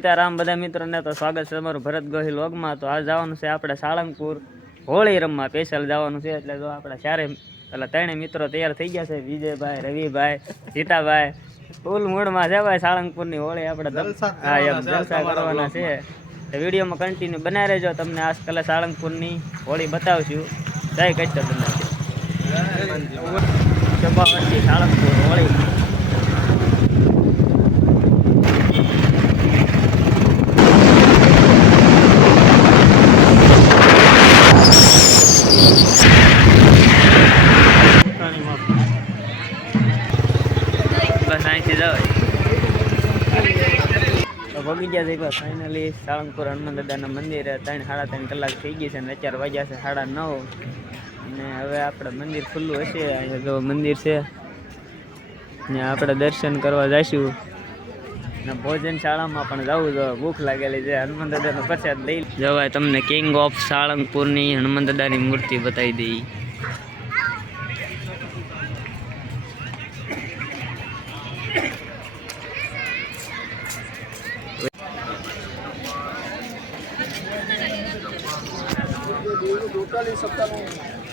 સીતારામ બધા મિત્રોને તો સ્વાગત છે તમારું ભરત ગોહિલ વ્લોગમાં। તો આ જવાનું છે આપણે સાળંગપુર હોળી રમવા સ્પેશિયલ જવાનું છે। એટલે જો આપણે ચારે પેલા ત્રણેય મિત્રો તૈયાર થઈ ગયા છે, વિજયભાઈ, રવિભાઈ, જીતાભાઈ। ફૂલ મૂડમાં છે ભાઈ, સાળંગપુરની હોળી આપણે જલસા કરવાના છે। તો વિડીયોમાં કન્ટિન્યુ બનાવી રહેજો, તમને આજકાલ સાળંગપુરની હોળી બતાવશું। જય કચ્છ તમને સાળંગપુર હોળી। બસ અહીંથી જવાય તો ભગી ગયા છે બસ ફાઇનલી સાળંગપુર હનુમાન દાદાના મંદિરે। 3-3.5 કલાક થઈ ગઈ છે અને અત્યારે વાગ્યા છે 9:30 અને હવે આપણે મંદિર ખુલ્લું હશે। અહીંયા જો મંદિર છે, ત્યાં આપણે દર્શન કરવા જઈશું ને ભોજનશાળામાં પણ જવું જો ભૂખ લાગેલી છે। હનુમાન દાદાનો પ્રસાદ લઈ જવાય। તમને કિંગ ઓફ સાળંગપુરની હનુમાન દાદાની મૂર્તિ બતાવી દઈ।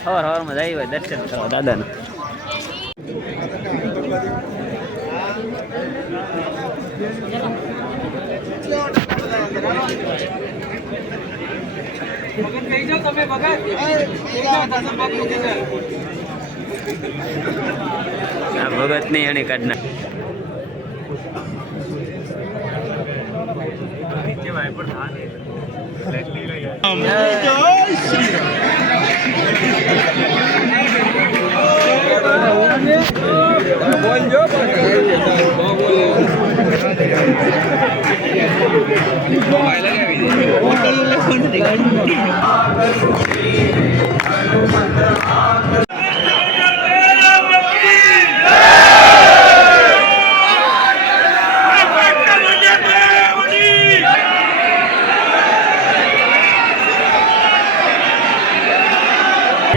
સવારમાં જાય હોય દર્શન કરવા દાદાના। ભગત નહીં એની કાઢના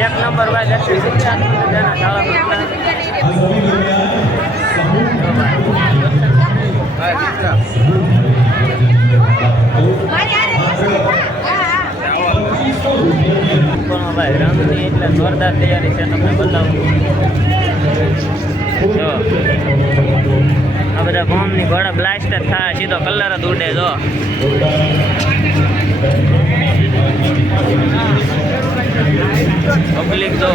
एक नंबर भाई दर्शन भाई रंगनी એટલે જોરદાર તૈયારી છે, તમને બતાવું જો આ બધા બોમ્બની ઘોડા બ્લાસ્ટર થાય, સીધો કલર જ ઉડે। જો પબ્લિક જો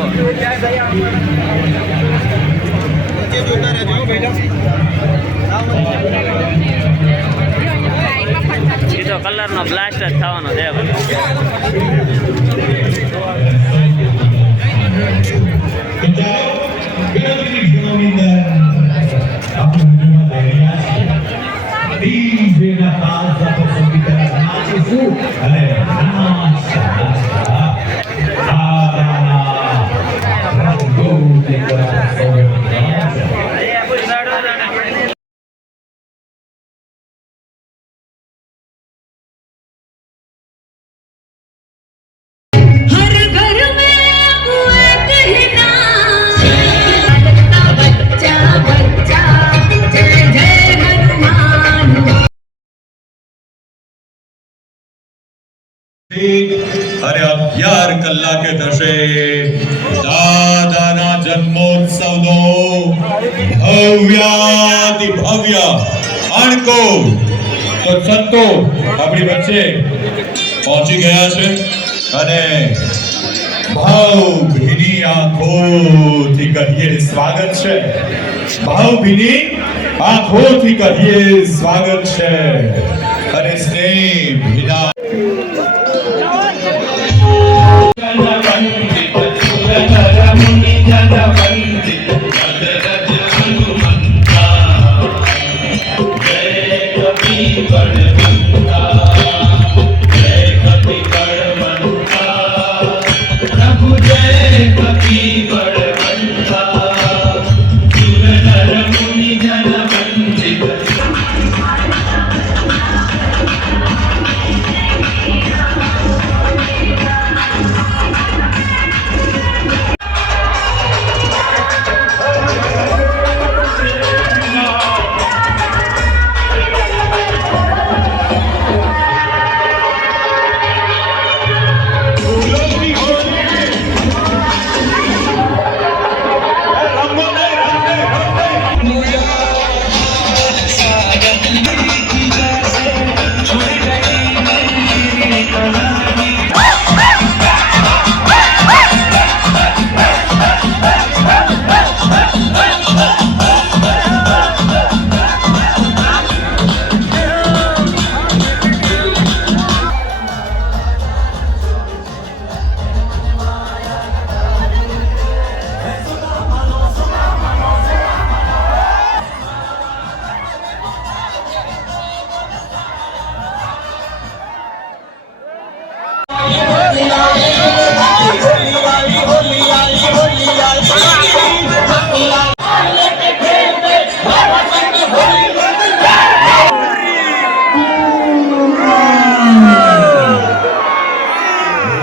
સીધો કલર નો બ્લાસ્ટ જ થવાનો છે। અરે 11 કલાકે થશે દાદાના જન્મોત્સવનો ભવ્યાતિ ભવ્ય અણકો। તો સંતો આપણી વચ્ચે પહોંચી ગયા છે અને ભાવભીની આંખોથી કહીએ સ્વાગત છે, ભાવભીની આંખોથી કહીએ સ્વાગત છે અને સ્નેહ ભીના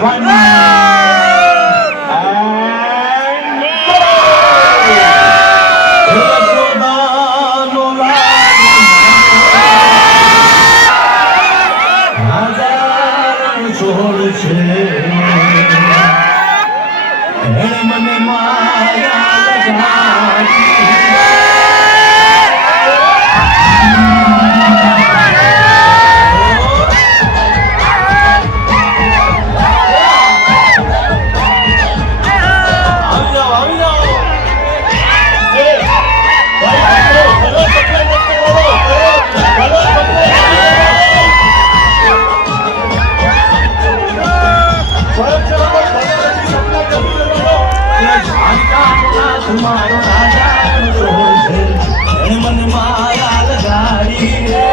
one, and go! યશોદાનો લાલ છોડ છે એણે મને માયા લગાડી. મારો રાજા છોડ છે એણે મને માયા લગાડી રે.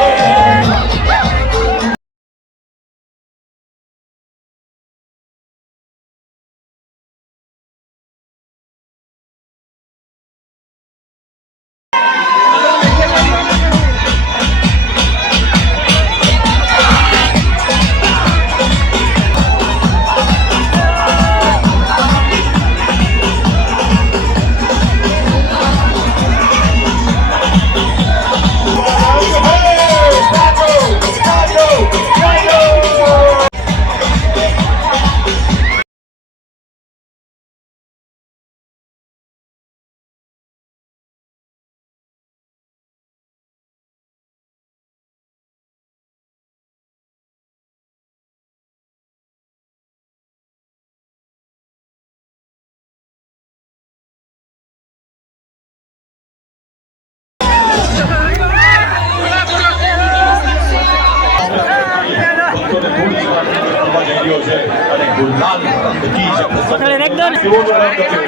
અને ગુલાલ રંગથી જ પ્રસન્ન શિવનો રંગ છે.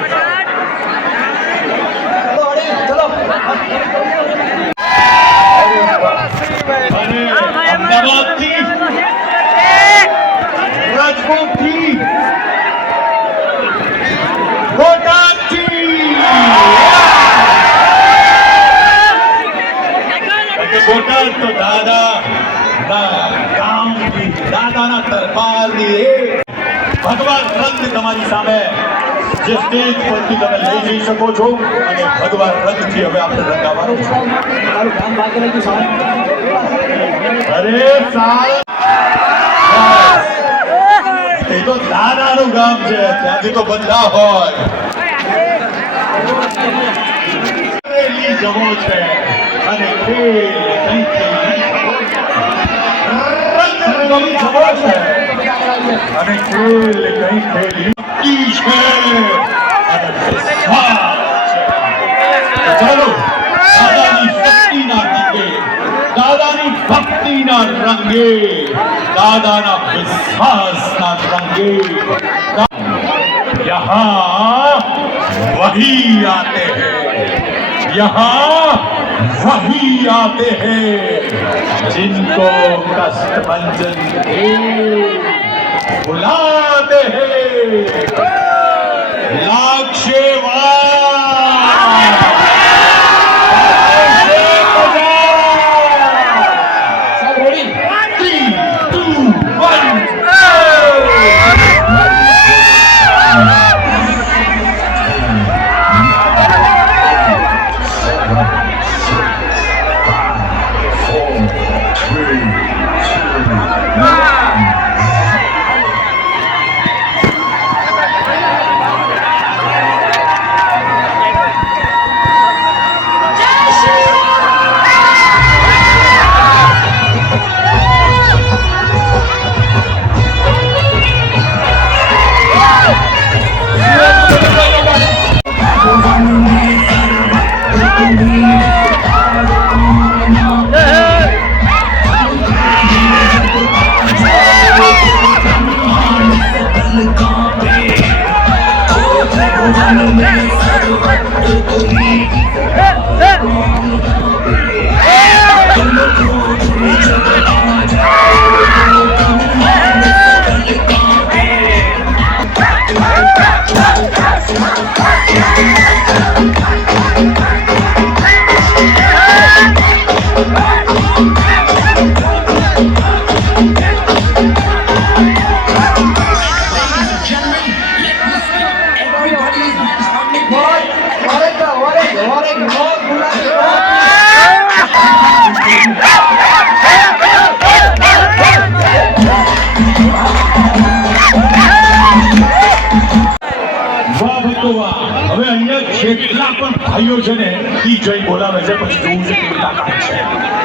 અને અમદાવાદથી રાજકોટથી બોટાદથી બોટાદ તો દાદાના ગામની દાદાના દરબારની ભગવાન રંગ તમારી સામે જે સ્ટેજ પરથી તમે લઈ જઈ શકો છો અને ભગવાન રંગથી હવે આપણે રંગાવાનું છે. અરે સાલ એ તો દાદાનું ગામ છે, ત્યાંથી તો બધા હોય. જવો છે અને ખેલ કંઈક રંગની જવો છે અને ખેલ કંઈક ખેલી છે અને વિશ્વાસ છે. ચાલો દાદાની શક્તિના રંગે, દાદાની ભક્તિના રંગે, દાદાના વિશ્વાસના રંગે यहाँ वही आते हैं, यहाँ वही आते हैं जिनको कष्ट भंजन बुलाते हैं. હવે અહીંયા જેટલા પણ ભાઈઓ છે ને ઈ જય બોલાવે છે પછી જોવું છે કેવી તાકાત છે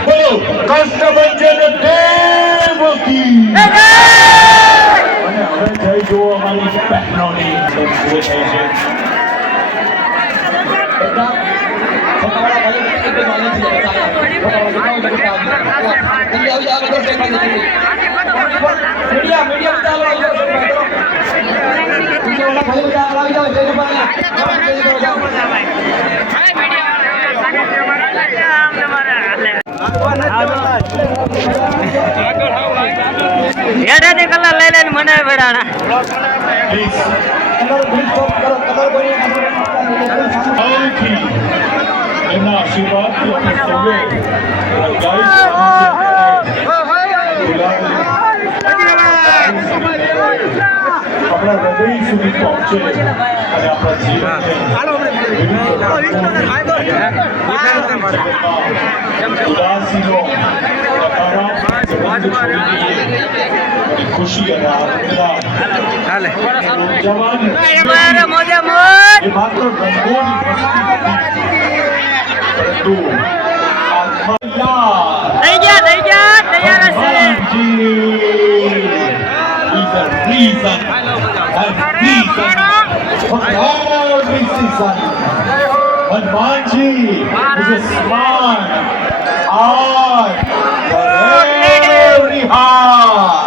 બોલો કષ્ટભંજન દેવ કી અને હવે જય જો અમારી બહેનોની પૂરી થઈ છે હેડાથી કલર લઈ લઈને મને બેડાણા પ્લીઝ સૌથી એમના આશીર્વાદથી આપણે સૌએ આપણા હૃદય સુધી પહોંચે અને આપણા જીવનને ઉદાસીનો ખુશી અને આનંદ મોજા મોજ એ માત્ર રંગોની વસ્તુ પરંતુ આત્મા થઈ ગયા તૈયાર હશે is a reason for every season. Hanumanji is a smart art for every heart.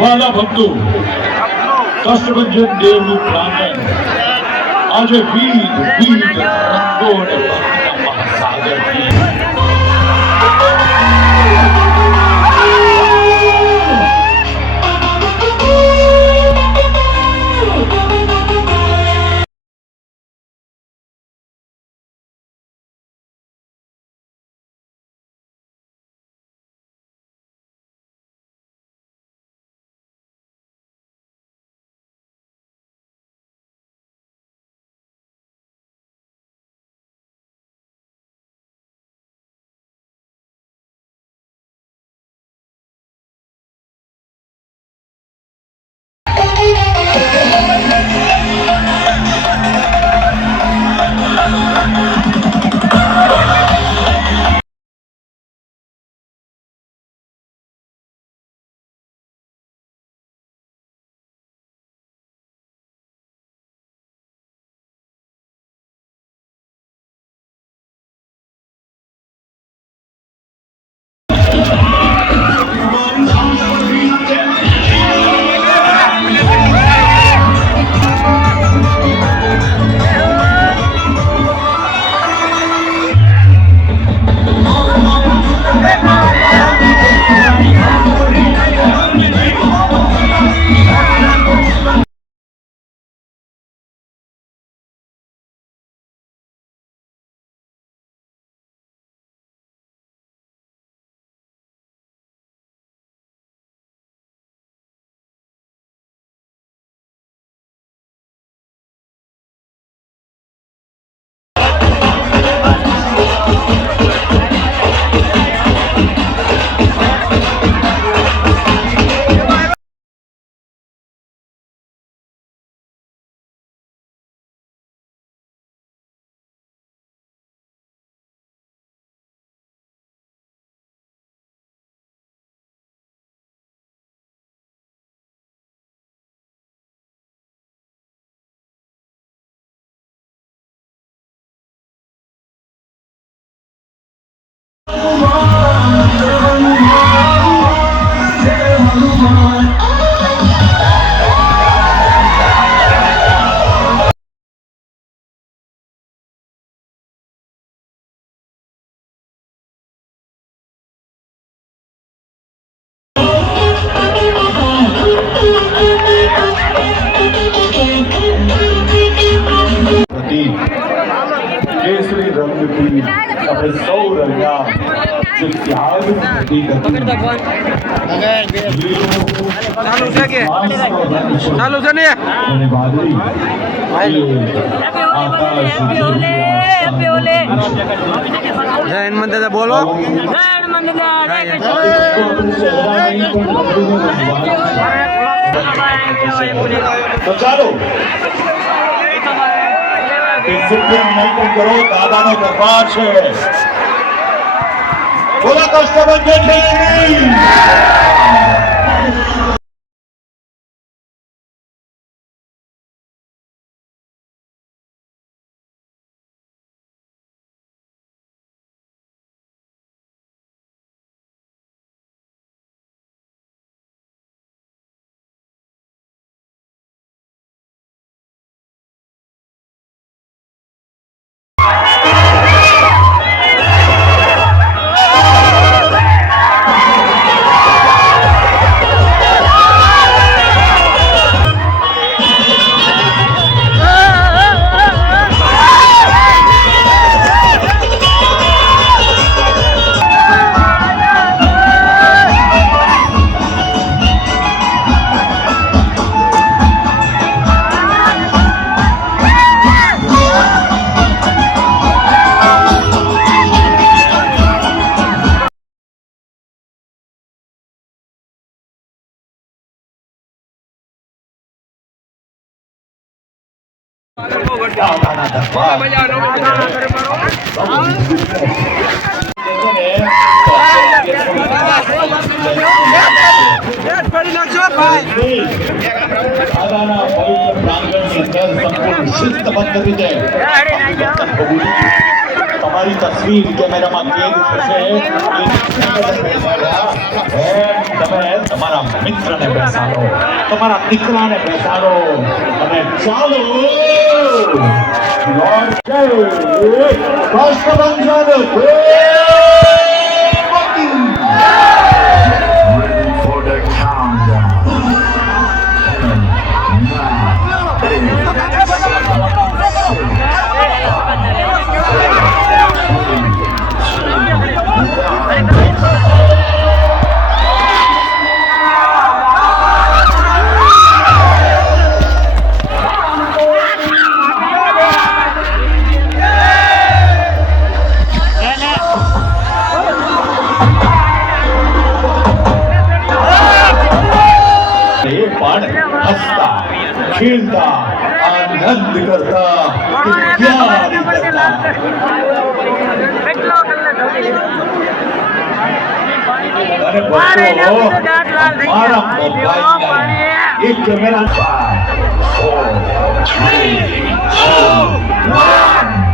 વાલા ભક્તો કષ્ટભંજન દેવનું પ્રાંગણ આજે વિવિધ રંગો અને ભક્તિના મહાસાગરથી जो त्याग प्रतीक ચાલુ છે કે ચાલુ છે ને જય હનુમાન દાદા બોલો तो ચાલો ડિસિપ્લિન મેન્ટેન કરો દાદાનો દરબાર છે બોલો કષ્ટભંજન દેવી દાદાના દરબાર દાદાના પવિત્ર પ્રાંગણની અંદર સંપૂર્ણ શિસ્તબદ્ધ રીતે તમારી તસવીર કેમેરામાં કેદ થશે તમે તમારા મિત્રને બેસાડો તમારા દીકરાને બેસાડો અને ચાલો લોર્ડ જય Kashtabhanjan Ready for the countdown. 9, 8, 7, 6, 5, 4, 3, 2, 1. હસતા ખેલતા આનંદ કરતા તૈયારી કરતા અરે બચ્ચો મારા મોબાઈલ એક કેમેરા 5, 4, 3, 2, 1.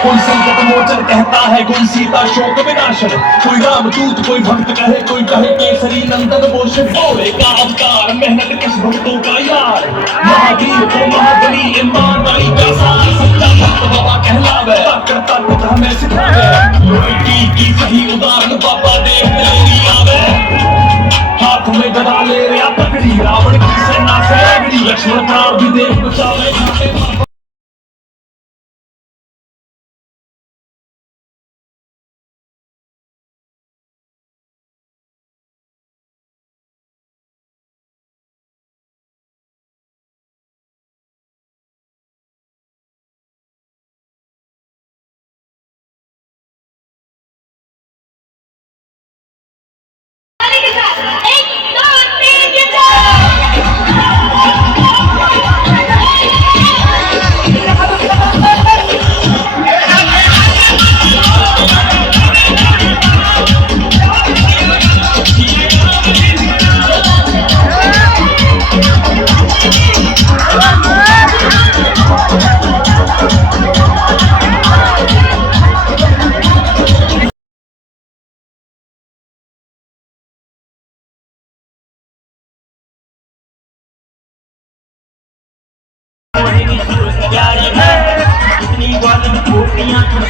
कोई संकट मोचन कहता है कोई सीता शोक विनाशन कोई रामदूत कोई भक्त कहे कोई कहे केसरी नंदन भूषण बोले का अवतार मेहनत किस भक्तों का यार महावीर को महाबली ईमानदारी का सार सच्चा भक्त बाबा कहलावे करता कुछ हमें सिखावे लॉयल्टी की सही उदाहरण बाबा देख ले आवे हाथ में गदा ले रहा पकड़ी रावण की सेना से लड़ी लक्ष्मण प्राण भी देख बचावे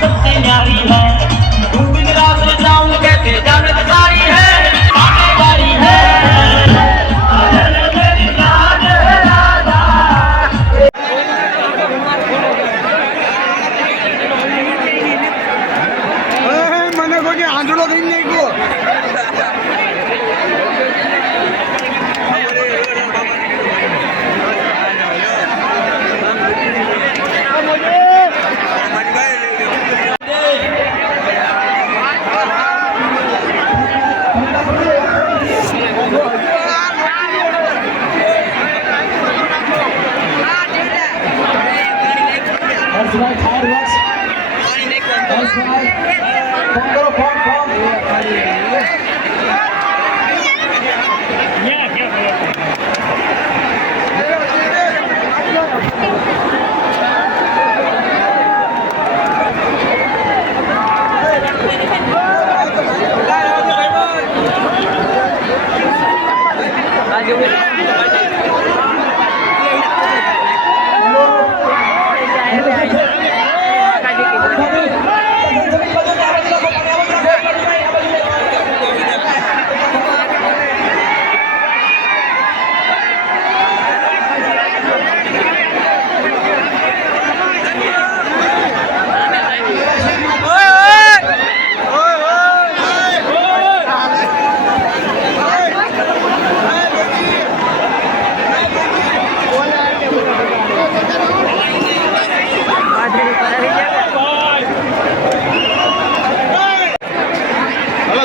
सबसे न्यारी है तू बिन रात जाऊं कैसे जानत सारी है ફોન કરો ફોન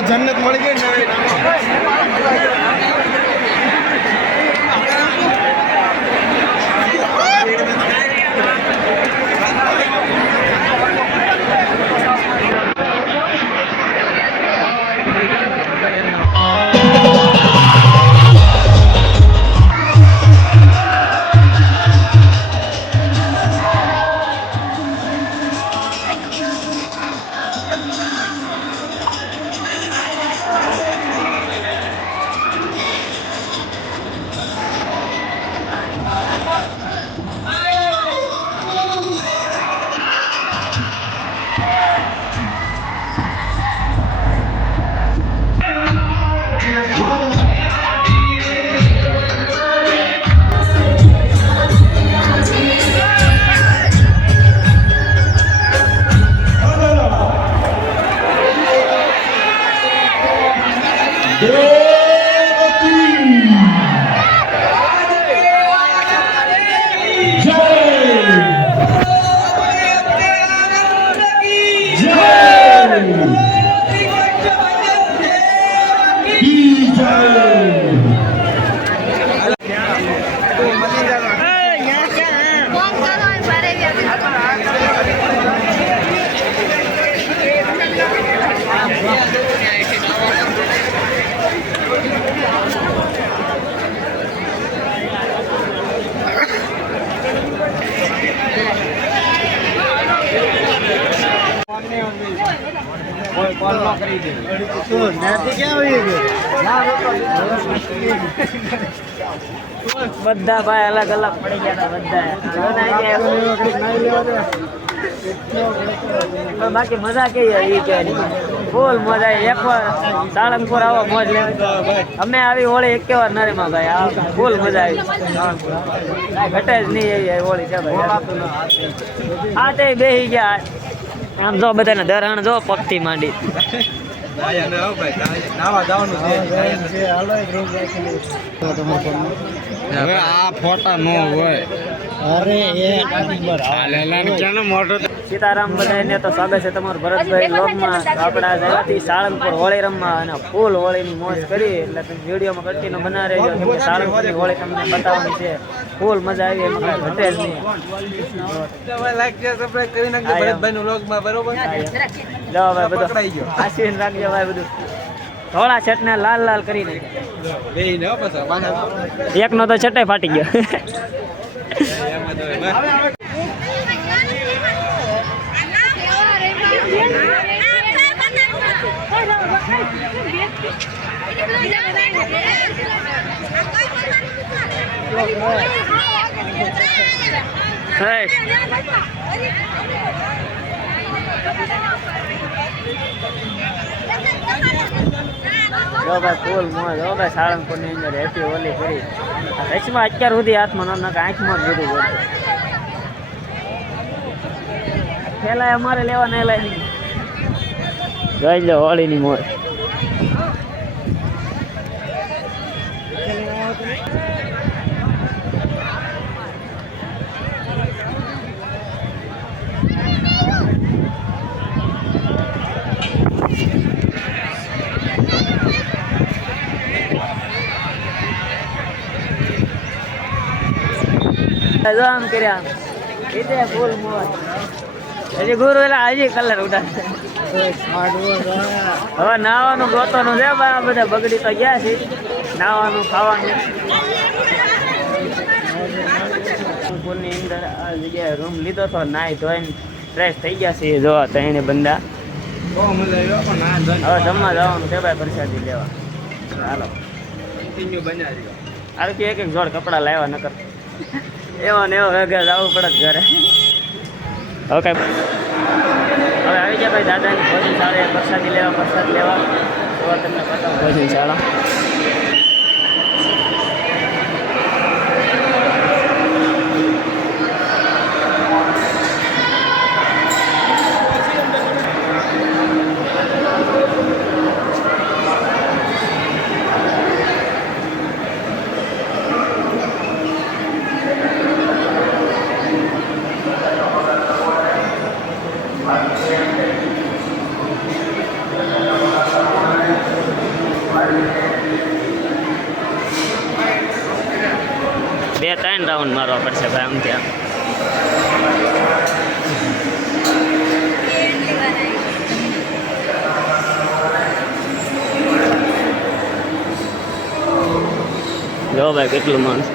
જન્નત મળી ગઈ ને બધા ભાઈ અલગ અલગ પડી ગયા બધા બાકી મજા કેવી એ ફૂલ મજા આવી. એકવાર સાળંગપુર આવો મોજ લેવી. અમે આવી હોળી એક વાર નરેમાં ભાઈ ફૂલ મજા આવી. ઘટે જ નહીં એવી હોળી છે ભાઈ. હા તે બેસી ગયા આમ જો બધાને ધરણ જો પગથી માંડી. હવે આ ફોટા નો હોય. અરે સીતારામ બધાને તો સ્વાગત છે તમારું ભરતભાઈ બ્લોગમાં. આપણા જવાથી સાળંગપુર હોળી રમવા અને ફૂલ હોળીની મોજ કરી એટલે તમે વિડીયોમાં કન્ટિન્યુ બના રહેજો. કેમ કે સાળંગપુરની હોળી તમને બતાવવાની છે. ફૂલ મજા આવી એમાં કાંઈ ઘટે જ નહીં. જાઓ ભાઈ બધું આશીર્વાદ રાખજો ભાઈ બધું. થોડા છટને લાલ લાલ કરી નાખ્યા. એકનો તો છટે ફાટી ગયો. જો ભાઈ ફૂલ મોજ. જો ભાઈ સાળંગપુરની અંદર હેપી હોલી કરી. રચમાં અત્યાર સુધી હાથમાં ન નાખે, આંખમાં જ બધું બોલતું. પેલા અમારે લેવા નહીં લઈ જોઈ લો હોળીની મોજ. આમ કર્યા ફૂલ મોજ. હજી ગુરુ એટલે હજી કલર ઉડાડે. હવે નાવાનું ગોતવાનું છે ભાઈ, આ બધા બગડી તો ગયા છે. નાવાનું ખાવાનું ની અંદર આ જગ્યાએ રૂમ લીધો તો નાઈ ધોઈને ફ્રેશ થઈ ગયા છે. જોવા તો એને બંદા હવે જમવા જવાનું છે ભાઈ, પ્રસાદી લેવા. હાલો આરતી એક જોડ કપડા લાવ્યા નકર એવો ને એવો વેગા જવું પડે ઘરે. હવે કઈ હવે આવી ગયા ભાઈ દાદાની ભોજન શાળા પ્રસાદી લેવા, પ્રસાદ લેવા. તો તમને બતાવું ભોજન શાળા. બે 3 રાઉન્ડ મારવા પડશે ભાઈ આમ ત્યાં. જો ભાઈ કેટલું માણસ.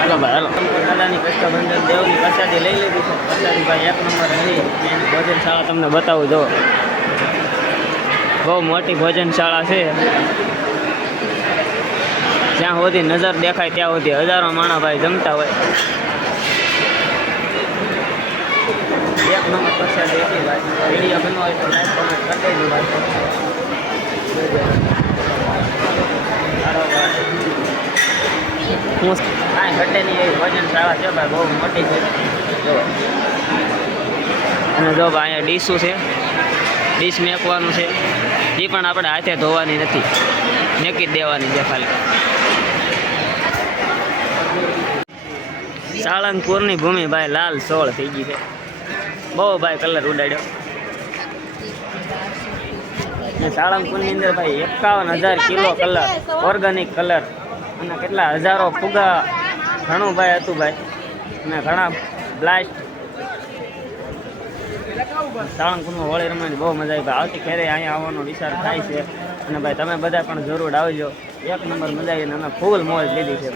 હાલો ભાઈ હાલો. દાદાની કષ્ટભંજન દેવની પ્રસાદી લઈ લીધી છે. પ્રસાદી ભાઈ એક નંબર હતી. એની ભોજનશાળા તમને બતાવું. જો બહુ મોટી ભોજનશાળા છે. જ્યાં સુધી નજર દેખાય ત્યાં સુધી હજારો માણસ ભાઈ જમતા હોય. એક નંબર પ્રસાદી હતી ભાઈ. વિડીયો બનવો હોય તો લાઈક કોમેન્ટ કરી દેજો ભાઈ. હું કાંઈ ઘટે નહીં એવી ભોજનશાળા છે ભાઈ, બહુ મોટી છે. જો અને જો ભાઈ અહીંયા ડીશું છે, ડીશ મેકવાનું છે. એ પણ આપણે હાથે ધોવાની નથી, મેકી જ દેવાની છે ખાલી. સાળંગપુરની ભૂમિ ભાઈ લાલ સોળ થઈ ગઈ છે. બહુ ભાઈ કલર ઉડાડ્યો. સાળંગપુરની અંદર ભાઈ 51,000 કિલો કલર, ઓર્ગેનિક કલર અને કેટલા હજારો ફુગા, ઘણું ભાઈ હતું ભાઈ. અને ઘણા બ્લાસ્ટ. સાળંગપુરમાં હોળી રમવાની બહુ મજા આવી ભાઈ. આવતી ખેરે અહીંયા આવવાનો વિચાર થાય છે. અને ભાઈ તમે બધા પણ જરૂર આવજો. એક નંબર મજા આવી. અમે ફૂલ મોજ લીધી છે.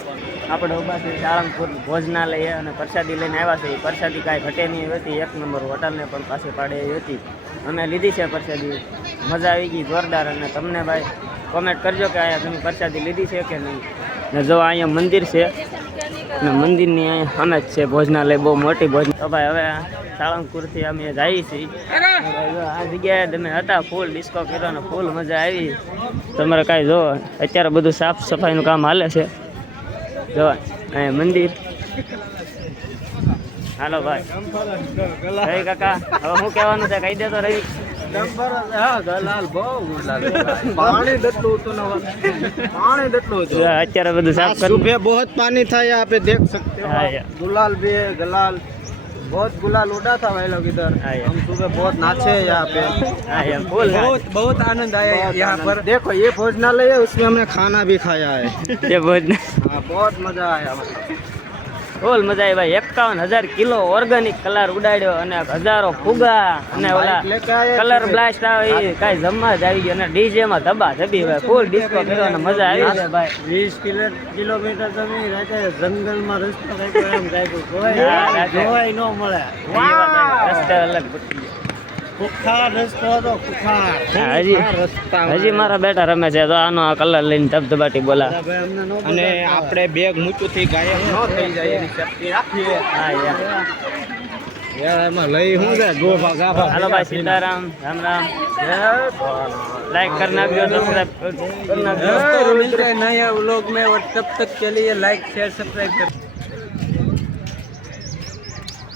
આપણે ઉભા છીએ સાળંગપુર ભોજનાલય અને પ્રસાદી લઈને આવ્યા છે. પ્રસાદી કાંઈ ઘટે નહીં એવી હતી. એક નંબર હોટલને પણ પાસે પાડે એવી હતી. અમે લીધી છે પ્રસાદી, મજા આવી ગઈ જોરદાર. અને તમને ભાઈ કોમેન્ટ કરજો કે અહીંયા તમે પ્રસાદી લીધી છે કે નહીં. ને જો અહીંયા મંદિર છે અને મંદિરની અહીંયા સામે જ છે ભોજનાલય, બહુ મોટી ભોજન. તો ભાઈ હવે સાળંગપુરથી અમે જઈએ છીએ. આ જગ્યાએ તમે હતા, ફૂલ ડિસ્કો કર્યો અને ફૂલ મજા આવી. તમારે કાંઈ જો અત્યારે બધું સાફ સફાઈનું કામ હાલે છે. જો અહીંયા મંદિર. હાલો ભાઈ રવિ કાકા, હવે શું કહેવાનું છે કહી દે તો રવિ. અત્યારે બધું સાફ કરું. सुबह बहुत पानी था यहाँ पे, देख सकते हो हाँ, आप। गुलाल भी है, गुलाल बहुत गुलाल उड़ा था भाई लोग इधर। हाँ, हम सुबह बहुत नाचे हैं यहाँ पे। फूल बहुत बहुत आनंद आया यहाँ पर। देखो ये भोजनालय है, उसमें हमने खाना भी खाया है। ये भोजन हाँ, बहुत मजा आया। ફૂલ મજા આવી ભાઈ. 51,000 કિલો ઓર્ગેનિક કલર ઉડાડ્યો અને હજારો ફુગા અને ઓલા કલર બ્લાસ્ટ આવે એ કાંઈ જમવા જ આવી ગયો. અને ડીજેમાં ધબા ધબી ભાઈ ફૂલ ડિસ્કો કર્યો અને મજા આવી છે ભાઈ. 20 કિલોમીટર તમે જંગલમાં રસ્તો રાખ્યો, એમ રાખ્યું જોવાય ન મળે. રસ્તે અલગ પડી ગયો. કુખાર રસ્તો હતો, કુખાર. હા, હજી મારા બેટા રમે છે. તો આનો આ કલર લઈને ધબધબાટી બોલા. અને આપણે બેગ મૂચું થી ગાયબ ન થઈ જાય એની સેફટી રાખીએ. હા યાર યાર એમાં લઈ હું છે ગોફા ગાફા હાલો ભાઈ સીતારામ રામ રામ लाइक कर नाखो सब्सक्राइब कर नाखो दोस्तों मिलते हैं नए व्लॉग में और तब तक के लिए लाइक शेयर सब्सक्राइब कर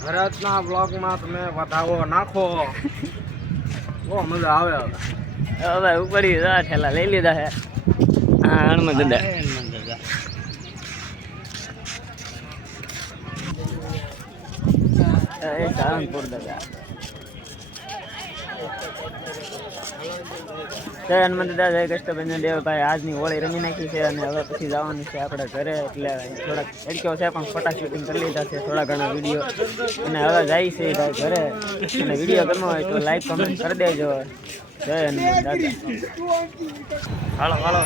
ભરતના બ્લોગમાં તમે વધાવો નાખો બહુ મજા આવે હવે ઉપડી ઠેલા લઈ લીધા હે હા હનુમાન દાદા એ સારંગપુર દાદા જય હનુમાન દાદા જય કષ્ટભંજન દેવ ભાઈ આજની હોળી રમી નાખી છે અને હવે પછી જવાનું છે આપણે ઘરે એટલે થોડાક તડક્યો છે પણ ફોટા શૂટિંગ કરી લીધા છે થોડા ઘણા વિડીયો અને હવે જાય છે ભાઈ ઘરે અને વિડીયો ગમો હોય તો લાઈક કોમેન્ટ કરી દેજો જય હનુમાન દાદા હાલો હાલો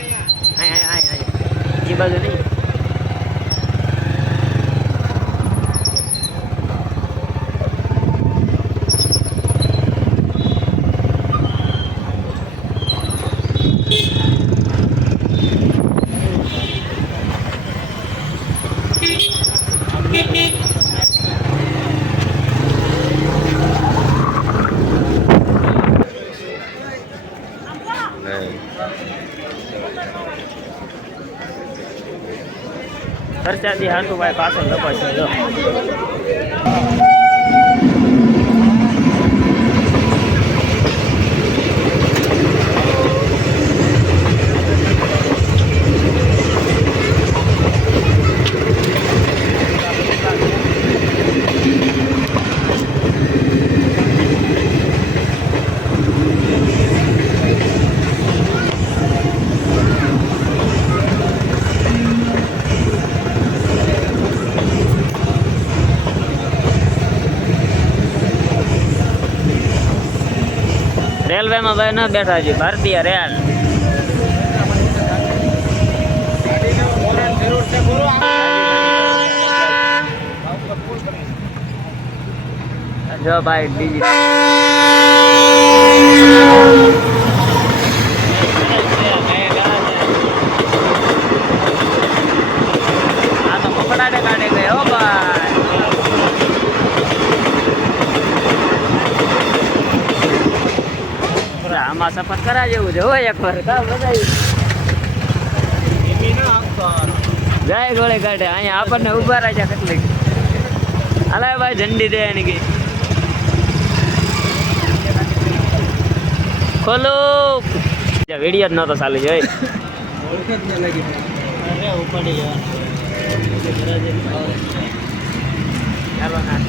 એ બાજુ નહીં ખર્ચાથી હાટું ભાઈ પાછળ દબાશે જો रेलवे में भाई ना बैठा जी भारतीय रेल जो भाई डिजिटल तो पकड़ाने काटे गए हो भाई આમાં સફર કરા જેવું છે હોય એકવાર કા બધા જાય ગોળે કાઢે અહીંયા આપણને ઉભા રાખ્યા કેટલીક હાલે ભાઈ ઝંડી દે એની કે ખોલો વિડીયો જ નતો ચાલુ જોઈ ચાલો ના